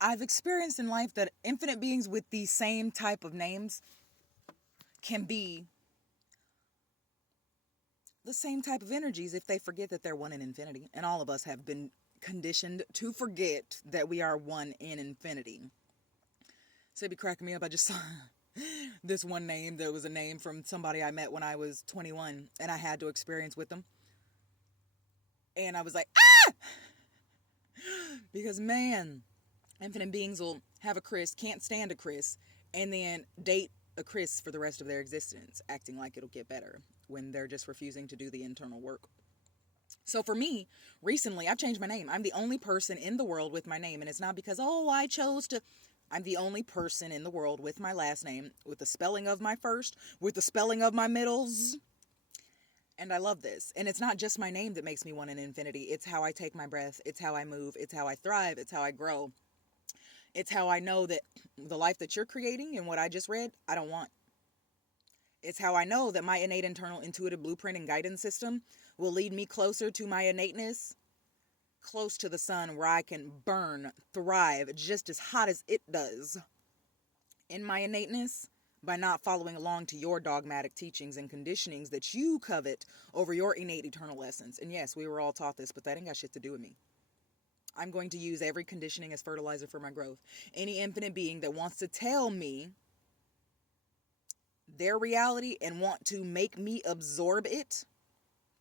I've experienced in life that infinite beings with the same type of names can be the same type of energies if they forget that they're one in infinity. And all of us have been conditioned to forget that we are one in infinity. So it'd be cracking me up. I just saw this one name that was a name from somebody I met when I was 21 and I had to experience with them. And I was like, ah! Because man, infinite beings will have a Chris, can't stand a Chris, and then date a Chris for the rest of their existence, acting like it'll get better when they're just refusing to do the internal work. So for me, recently, I've changed my name. I'm the only person in the world with my name, and it's not because, oh, I chose to. I'm the only person in the world with my last name, with the spelling of my first, with the spelling of my middles. And I love this. And it's not just my name that makes me one in infinity. It's how I take my breath. It's how I move. It's how I thrive. It's how I grow. It's how I know that the life that you're creating and what I just read, I don't want. It's how I know that my innate internal intuitive blueprint and guidance system will lead me closer to my innateness, close to the sun where I can burn, thrive just as hot as it does in my innateness by not following along to your dogmatic teachings and conditionings that you covet over your innate eternal essence. And yes, we were all taught this, but that ain't got shit to do with me. I'm going to use every conditioning as fertilizer for my growth. Any infinite being that wants to tell me their reality and want to make me absorb it,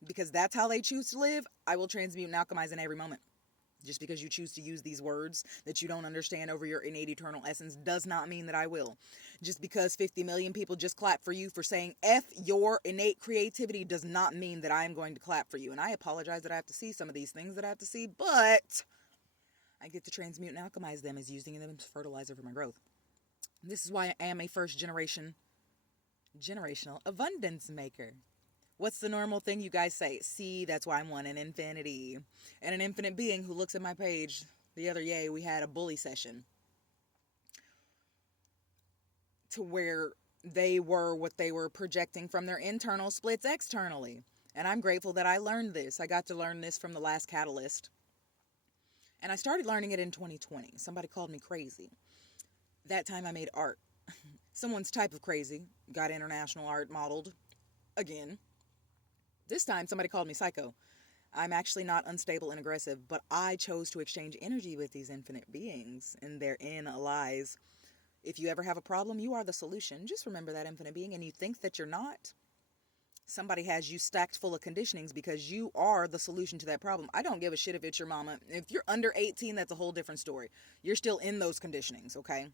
because that's how they choose to live, I will transmute and alchemize in every moment. Just because you choose to use these words that you don't understand over your innate eternal essence does not mean that I will. Just because 50 million people just clap for you for saying F your innate creativity does not mean that I am going to clap for you. And I apologize that I have to see some of these things that I have to see, but I get to transmute and alchemize them as using them as fertilizer for my growth. This is why I am a first generational abundance maker. What's the normal thing you guys say? See, that's why I'm one in infinity. And an infinite being who looks at my page the other day, we had a bully session to where they were what they were projecting from their internal splits externally. And I'm grateful that I learned this. I got to learn this from the last Catalyst. And I started learning it in 2020. Somebody called me crazy. That time I made art. Someone's type of crazy. Got international art modeled. Again. This time somebody called me psycho. I'm actually not unstable and aggressive, but I chose to exchange energy with these infinite beings, and therein lies. If you ever have a problem, you are the solution. Just remember that, infinite being, and you think that you're not. Somebody has you stacked full of conditionings because you are the solution to that problem. I don't give a shit if it's your mama. If you're under 18, that's a whole different story. You're still in those conditionings, okay?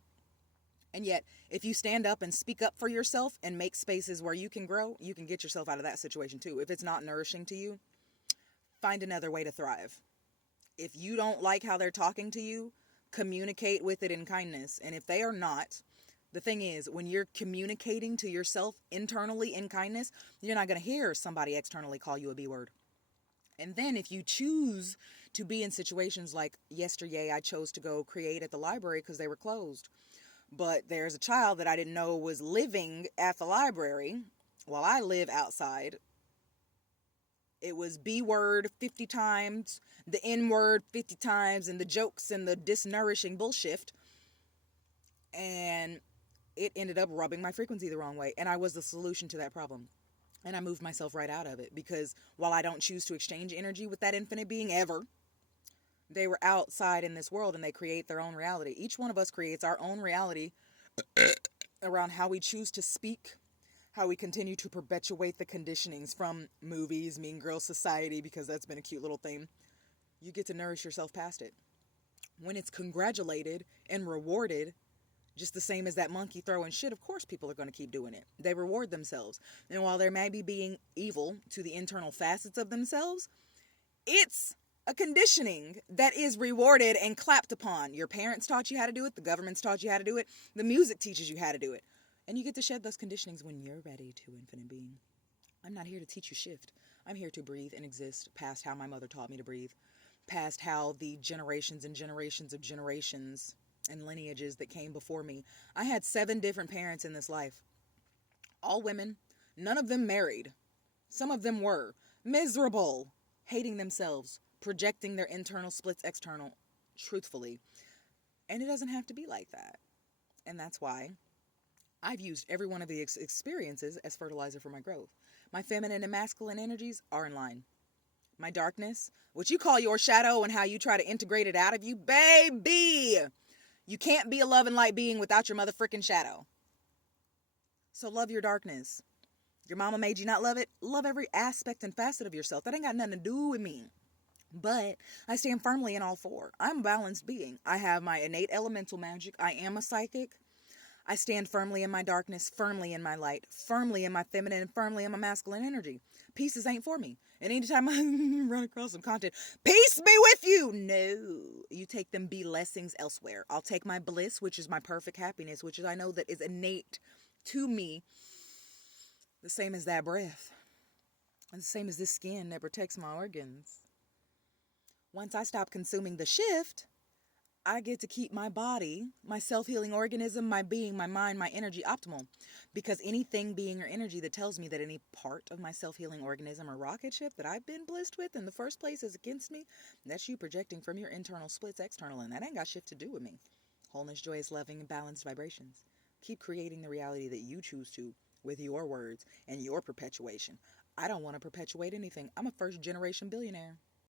And yet, if you stand up and speak up for yourself and make spaces where you can grow, you can get yourself out of that situation too. If it's not nourishing to you, find another way to thrive. If you don't like how they're talking to you, communicate with it in kindness. And if they are not, the thing is, when you're communicating to yourself internally in kindness, you're not going to hear somebody externally call you a B word. And then if you choose to be in situations like yesterday, I chose to go create at the library because they were closed. But there's a child that I didn't know was living at the library while I live outside. It was B word 50 times, the N word 50 times, and the jokes and the disnourishing bullshit. And it ended up rubbing my frequency the wrong way. And I was the solution to that problem. And I moved myself right out of it because while I don't choose to exchange energy with that infinite being ever, they were outside in this world and they create their own reality. Each one of us creates our own reality around how we choose to speak, how we continue to perpetuate the conditionings from movies, Mean Girls Society, because that's been a cute little thing. You get to nourish yourself past it. When it's congratulated and rewarded, just the same as that monkey throwing shit, of course people are going to keep doing it. They reward themselves. And while there may be being evil to the internal facets of themselves, it's a conditioning that is rewarded and clapped upon. Your parents taught you how to do it. The government's taught you how to do it. The music teaches you how to do it. And you get to shed those conditionings when you're ready to, infinite being. I'm not here to teach you shift. I'm here to breathe and exist past how my mother taught me to breathe, past how the generations and generations of generations and lineages that came before me. I had 7 different parents in this life. All women, none of them married. Some of them were miserable, hating themselves, projecting their internal splits external, truthfully. And it doesn't have to be like that. And that's why I've used every one of the experiences as fertilizer for my growth. My feminine and masculine energies are in line. My darkness, what you call your shadow and how you try to integrate it out of you, baby, you can't be a love and light being without your motherfucking shadow. So love your darkness. Your mama made you not love it? Love every aspect and facet of yourself. That ain't got nothing to do with me. But I stand firmly in all four. I'm a balanced being. I have my innate elemental magic. I am a psychic. I stand firmly in my darkness, firmly in my light, firmly in my feminine, and firmly in my masculine energy. Pieces ain't for me. And anytime I run across some content, peace be with you. No, you take them blessings elsewhere. I'll take my bliss, which is my perfect happiness, which is I know that is innate to me, the same as that breath, and the same as this skin that protects my organs. Once I stop consuming the shift, I get to keep my body, my self-healing organism, my being, my mind, my energy optimal. Because anything, being, or energy that tells me that any part of my self-healing organism or rocket ship that I've been blessed with in the first place is against me, that's you projecting from your internal splits external, and that ain't got shit to do with me. Wholeness, joyous, loving, and balanced vibrations. Keep creating the reality that you choose to with your words and your perpetuation. I don't want to perpetuate anything. I'm a first-generation billionaire.